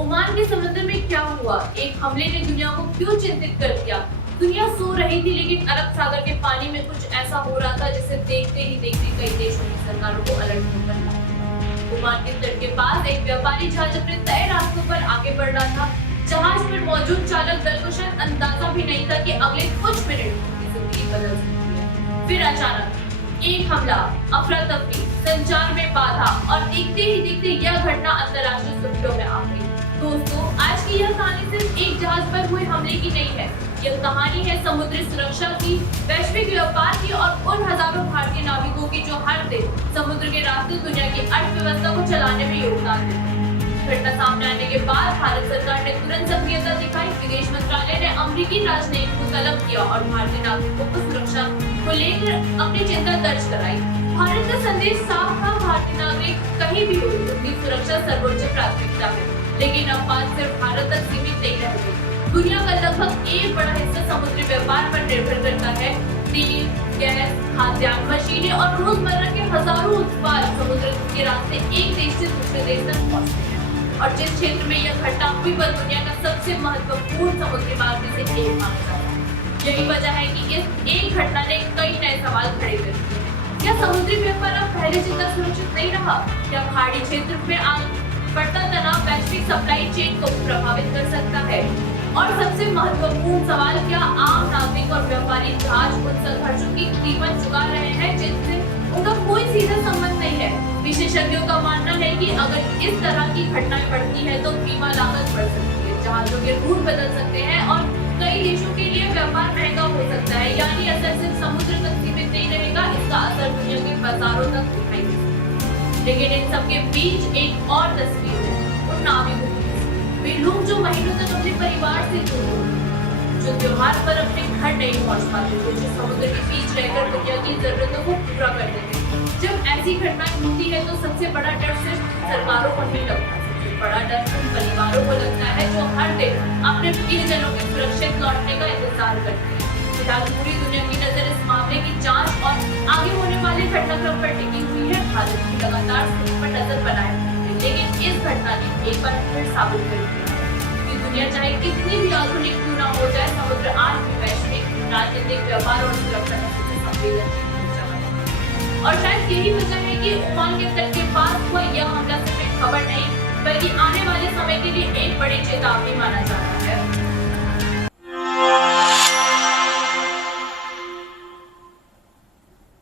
Oman के समंदर में क्या हुआ? एक हमले ने दुनिया को क्यों चिंतित कर दिया? दुनिया सो रही थी, लेकिन अरब सागर के पानी में कुछ ऐसा हो रहा था जिसे देखते ही देखते कई देशों की सरकारों को अलर्ट होकर लगा। ओमान के तट के पास एक व्यापारी जहाज अपने तय रास्तों पर आगे बढ़ रहा था। जहाज पर मौजूद चालक दल को शायद अंदाजा भी नहीं था कि अगले कुछ मिनट उनकी जिंदगी बदल सकती है। फिर अचानक एक हमला, अफरा तफरी, संचार में बाधा और देखते ही देखते यह घटना अंतर्राष्ट्रीय सुर्खियों में आ गई। दोस्तों, आज की यह कहानी सिर्फ एक जहाज पर हुए हमले की नहीं है। यह कहानी है समुद्री सुरक्षा की, वैश्विक व्यापार की और उन हजारों भारतीय नाविकों की जो हर दिन समुद्र के रास्ते दुनिया की अर्थव्यवस्था को चलाने में योगदान देते हैं। घटना सामने आने के बाद भारत सरकार ने तुरंत सक्रियता दिखाई। विदेश मंत्रालय ने अमेरिकी राजनयिक को तलब किया और भारतीय नागरिकों को सुरक्षा को लेकर अपनी चिंता दर्ज कराई। भारत का संदेश साफ था, भारतीय नागरिक कहीं भी हो, उनकी सुरक्षा सर्वोच्च प्राथमिकता है। लेकिन अब बात सिर्फ भारत तक सीमित नहीं रह गई। दुनिया का लगभग एक बड़ा हिस्सा समुद्री व्यापार पर निर्भर करता है। तेल, गैस, खाद्यान्न, मशीनें और रोजमर्रा के हजारों उत्पाद समुद्र के रास्ते एक देश से दूसरे देश तक पहुंचते हैं। और जिस क्षेत्र में यह घटना हुई वह दुनिया का सबसे महत्वपूर्ण समुद्री मार्ग में से एक माना जाता है। यही वजह है कि इस एक घटना ने कई नए सवाल खड़े कर दिए। क्या समुद्री व्यापार अब पहले जितना सुरक्षित नहीं रहा? क्या खाड़ी क्षेत्र में बढ़ता तनाव वैश्विक सप्लाई चेन को प्रभावित कर सकता है? और सबसे महत्वपूर्ण सवाल, क्या आम नागरिक और व्यापारी जहाज उन संघर्षों की कीमत चुका रहे हैं जिनसे उनका कोई सीधा संबंध नहीं है? विशेषज्ञों का मानना है कि अगर इस तरह की घटनाएं बढ़ती है तो बीमा लागत बढ़ सकती है, जहाजों के रूट बदल सकते हैं और कई देशों के लिए व्यापार महंगा हो सकता है। यानी असर सिर्फ समुद्र तक सीमित नहीं रहेगा, इसका असर दुनिया के बाजारों तक दिखाई दे सकता है। लेकिन इन सबके बीच एक और तस्वीर है, उन नाविकों की। वे लोग जो महीनों तक अपने परिवार से दूर होते, जो त्योहार पर अपने घर नहीं पहुंच पाते थे, जो समुद्र के बीच रहकर दुनिया की जरूरतों को पूरा करते थे। जब ऐसी घटनाएं होती है तो सबसे बड़ा डर सिर्फ सरकारों को नहीं लगता, सबसे बड़ा डर उन परिवारों को लगता है जो हर दिन अपने प्रियजनों के सुरक्षित लौटने का इंतजार करते हैं। फिलहाल पूरी दुनिया की नजर इस मामले की जांच और आगे होने वाले घटनाक्रम पर टिकी हुई है। भारत की लगातार स्थिति पर नजर बनाए हुए है, लेकिन इस घटना ने एक बार फिर साबित कर दिया कि दुनिया चाहे कितनी भी आधुनिक क्यों ना हो जाए, समुद्र आज भी वैश्विक राजनीतिक, व्यापार और सुरक्षा का सबसे संवेदनशील जगह है। और शायद यही वजह है कि ओमान के तट के पास हुआ यह हमला सिर्फ एक खबर नहीं, बल्कि आने वाले समय के लिए एक बड़ी चेतावनी माना जा रहा है।